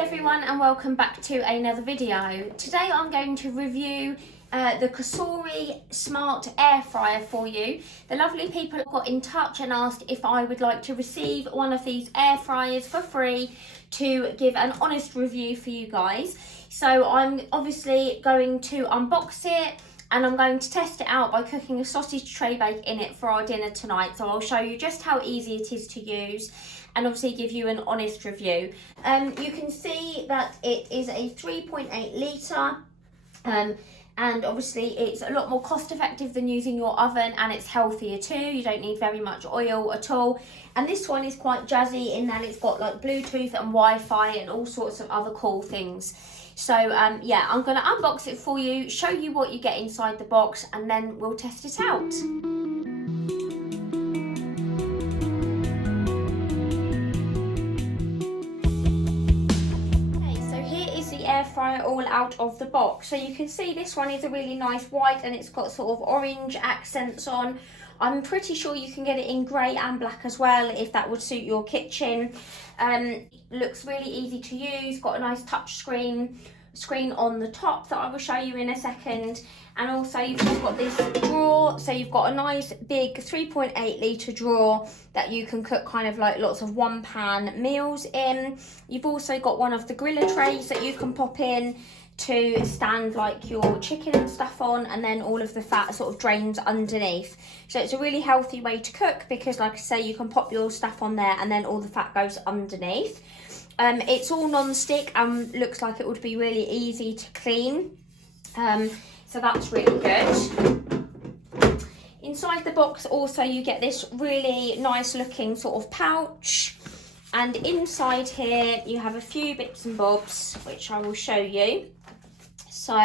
everyone and welcome back to another video. Today I'm going to review the Cosori Smart Air Fryer for you. The lovely people got in touch and asked if I would like to receive one of these air fryers for free to give an honest review for you guys. So I'm obviously going to unbox it and I'm going to test it out by cooking a sausage tray bake in it for our dinner tonight. So I'll show you just how easy it is to use and obviously give you an honest review. You can see that it is a 3.8 litre and obviously it's a lot more cost effective than using your oven, and it's healthier too. You don't need very much oil at all. And this one is quite jazzy in that it's got like Bluetooth and Wi-Fi and all sorts of other cool things. So yeah, I'm going to unbox it for you, show you what you get inside the box, and then we'll test it out. Air fryer all out of the box. So you can see this one is a really nice white and it's got sort of orange accents on. I'm pretty sure you can get it in grey and black as well if that would suit your kitchen. Looks really easy to use, got a nice touch screen on the top that I will show you in a second. And also you've just got this drawer, so you've got a nice big 3.8 litre drawer that you can cook kind of like lots of one pan meals in. You've also got one of the griller trays that you can pop in to stand like your chicken and stuff on, and then all of the fat sort of drains underneath. So it's a really healthy way to cook because, like I say, you can pop your stuff on there and then all the fat goes underneath. It's all non-stick and looks like it would be really easy to clean. So that's really good. Inside the box also you get this really nice looking sort of pouch, and inside here you have a few bits and bobs which I will show you. So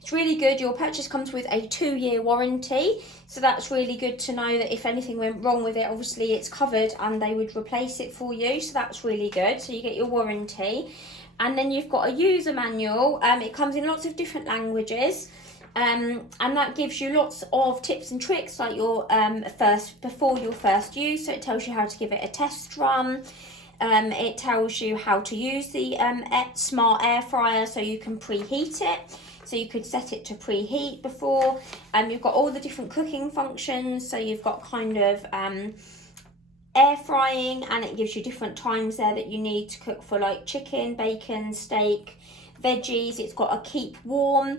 it's really good. Your purchase comes with a 2-year warranty, so that's really good to know that if anything went wrong with it, obviously it's covered and they would replace it for you, so that's really good. So you get your warranty, and then you've got a user manual. It comes in lots of different languages. And that gives you lots of tips and tricks like your before your first use. So it tells you how to give it a test run. It tells you how to use the smart air fryer so you can preheat it. So you could set it to preheat before. You've got all the different cooking functions. So you've got kind of air frying, and it gives you different times there that you need to cook for like chicken, bacon, steak, veggies. It's got a keep warm.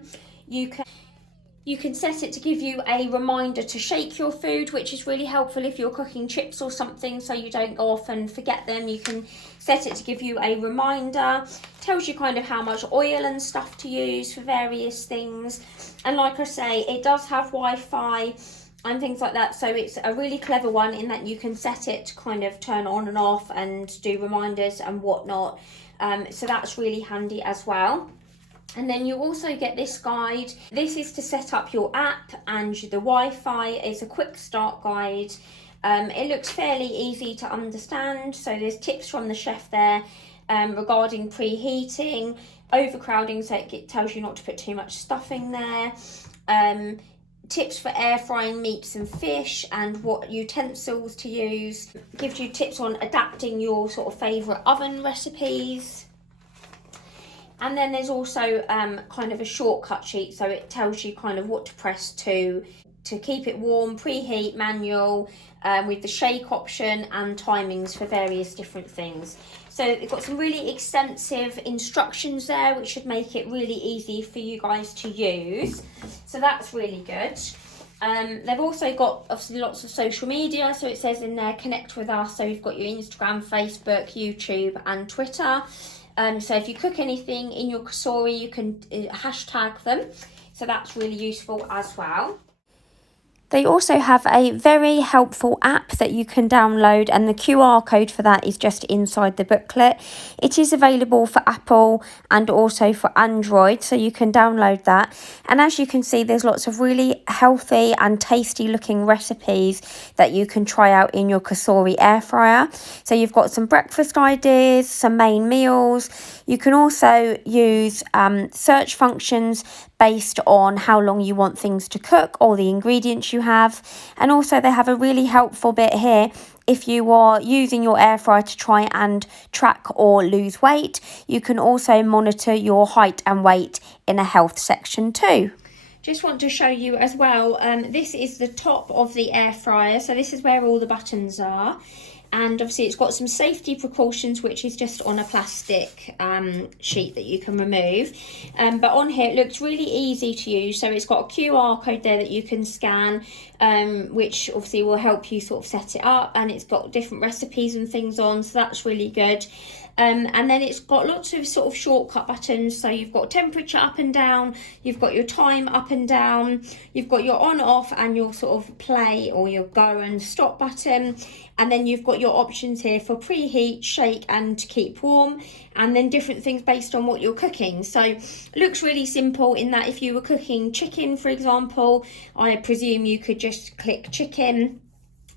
You can set it to give you a reminder to shake your food, which is really helpful if you're cooking chips or something so you don't go off and forget them. You can set it to give you a reminder. Tells you kind of how much oil and stuff to use for various things. And like I say, it does have Wi-Fi and things like that, so it's a really clever one in that you can set it to kind of turn on and off and do reminders and whatnot. So that's really handy as well. And then you also get this guide. This is to set up your app and the Wi-Fi. It's a quick start guide. It looks fairly easy to understand. So there's tips from the chef there regarding preheating, overcrowding, so it tells you not to put too much stuffing there. Tips for air frying meats and fish and what utensils to use. Gives you tips on adapting your sort of favourite oven recipes. And then there's also kind of a shortcut sheet, so it tells you kind of what to press to keep it warm, preheat, manual, with the shake option and timings for various different things. So it's got some really extensive instructions there, which should make it really easy for you guys to use. So that's really good. They've also got obviously lots of social media, so it says in there connect with us. So you've got your Instagram, Facebook, YouTube and Twitter. So if you cook anything in your Cosori, you can hashtag them. So that's really useful as well. They also have a very helpful app that you can download, and the QR code for that is just inside the booklet. It is available for Apple and also for Android, so you can download that. And as you can see, there's lots of really healthy and tasty looking recipes that you can try out in your Cosori air fryer. So you've got some breakfast ideas, some main meals. You can also use search functions based on how long you want things to cook or the ingredients you have. And also they have a really helpful bit here if you are using your air fryer to try and track or lose weight, you can also monitor your height and weight in a health section too. Just want to show you as well, this is the top of the air fryer, so this is where all the buttons are. And obviously it's got some safety precautions, which is just on a plastic sheet that you can remove. But on here it looks really easy to use. So it's got a QR code there that you can scan, which obviously will help you sort of set it up. And it's got different recipes and things on, so that's really good. And then it's got lots of sort of shortcut buttons. So you've got temperature up and down, you've got your time up and down, you've got your on off and your sort of play or your go and stop button. And then you've got your options here for preheat, shake and keep warm, and then different things based on what you're cooking. So it looks really simple in that if you were cooking chicken, for example, I presume you could just click chicken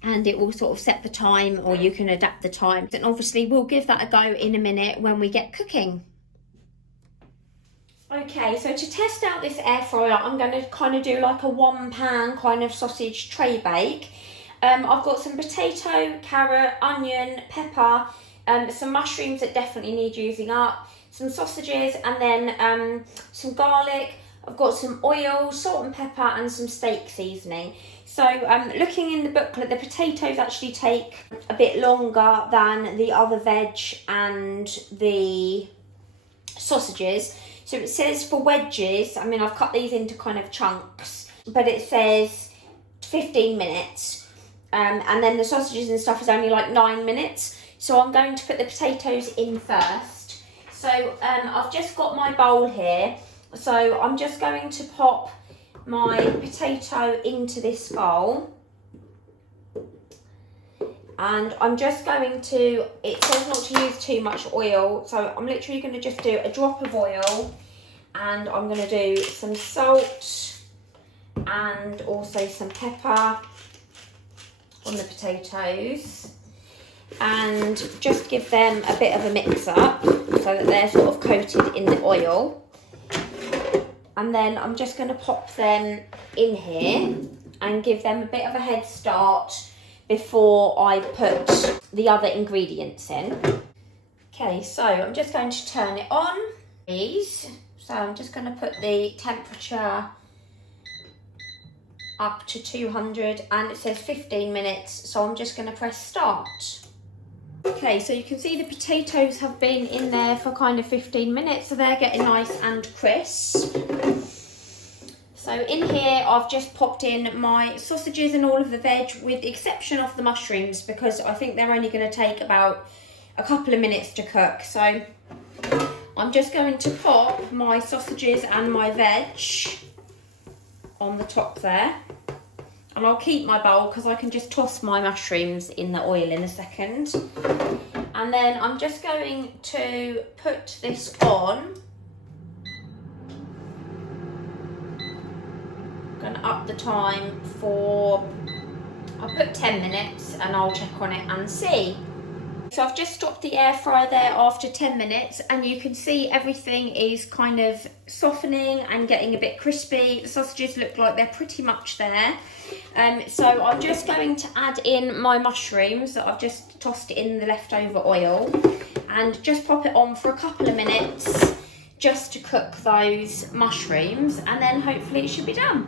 and it will sort of set the time, or you can adapt the time. And obviously we'll give that a go in a minute when we get cooking. Okay, so to test out this air fryer, I'm going to kind of do like a 1-pan kind of sausage tray bake. I've got some potato, carrot, onion, pepper, some mushrooms that definitely need using up, some sausages, and then some garlic. I've got some oil, salt and pepper, and some steak seasoning. So looking in the booklet, the potatoes actually take a bit longer than the other veg and the sausages. So it says for wedges, I mean, I've cut these into kind of chunks, but it says 15 minutes. And then the sausages and stuff is only like 9 minutes. So I'm going to put the potatoes in first. So I've just got my bowl here. So I'm just going to pop my potato into this bowl. And I'm just going to, it says not to use too much oil. So I'm literally going to just do a drop of oil. And I'm going to do some salt and also some pepper on the potatoes, and just give them a bit of a mix up so that they're sort of coated in the oil. And then I'm just going to pop them in here and give them a bit of a head start before I put the other ingredients in. Okay, so I'm just going to turn it on, please. So I'm just going to put the temperature up to 200, and it says 15 minutes, so I'm just going to press start. Okay, so you can see the potatoes have been in there for kind of 15 minutes, so they're getting nice and crisp. So in here I've just popped in my sausages and all of the veg, with the exception of the mushrooms, because I think they're only going to take about a couple of minutes to cook. So I'm just going to pop my sausages and my veg on the top there, and I'll keep my bowl because I can just toss my mushrooms in the oil in a second. And then I'm just going to put this on. I'm going to up the time for, I'll put 10 minutes and I'll check on it and see. So I've just stopped the air fryer there after 10 minutes, and you can see everything is kind of softening and getting a bit crispy. The sausages look like they're pretty much there. So I'm just going to add in my mushrooms that I've just tossed in the leftover oil, and just pop it on for a couple of minutes just to cook those mushrooms, and then hopefully it should be done.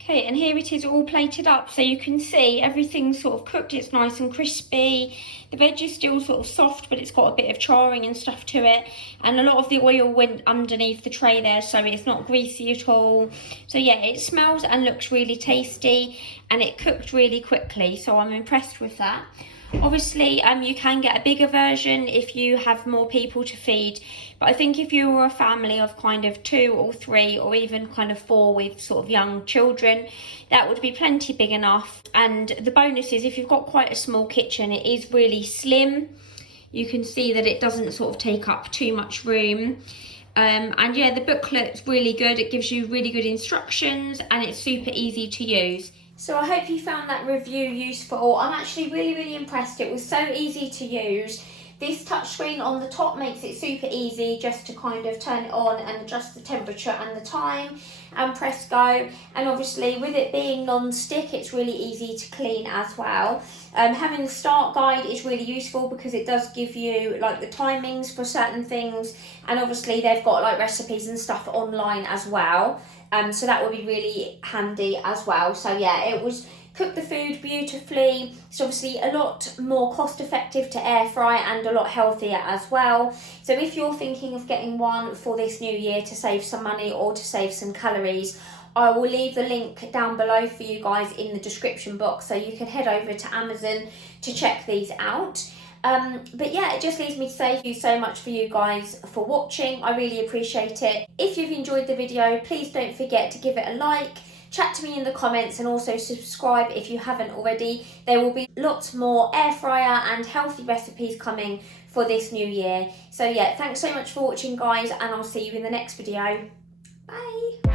Okay, and here it is all plated up, so you can see everything's sort of cooked, it's nice and crispy. The veg is still sort of soft, but it's got a bit of charring and stuff to it. And a lot of the oil went underneath the tray there, so it's not greasy at all. So yeah, it smells and looks really tasty, and it cooked really quickly, so I'm impressed with that. Obviously, you can get a bigger version if you have more people to feed. But I think if you were a family of kind of 2 or 3 or even kind of 4 with sort of young children, that would be plenty big enough. And the bonus is if you've got quite a small kitchen, it is really slim. You can see that it doesn't sort of take up too much room. And yeah, the booklet's really good. It gives you really good instructions and it's super easy to use. So I hope you found that review useful. I'm actually really impressed. It was so easy to use. This touchscreen on the top makes it super easy just to kind of turn it on and adjust the temperature and the time and press go. And obviously with it being non-stick, it's really easy to clean as well. Having the start guide is really useful because it does give you like the timings for certain things, and obviously they've got like recipes and stuff online as well. So that would be really handy as well. So yeah, it was cooked the food beautifully. It's obviously a lot more cost effective to air fry and a lot healthier as well. So if you're thinking of getting one for this new year to save some money or to save some calories, I will leave the link down below for you guys in the description box, so you can head over to Amazon to check these out. But yeah, it just leaves me to say thank you so much for you guys for watching. I really appreciate it. If you've enjoyed the video, please don't forget to give it a like, chat to me in the comments, and also subscribe if you haven't already. There will be lots more air fryer and healthy recipes coming for this new year. So yeah, thanks so much for watching guys, and I'll see you in the next video. Bye.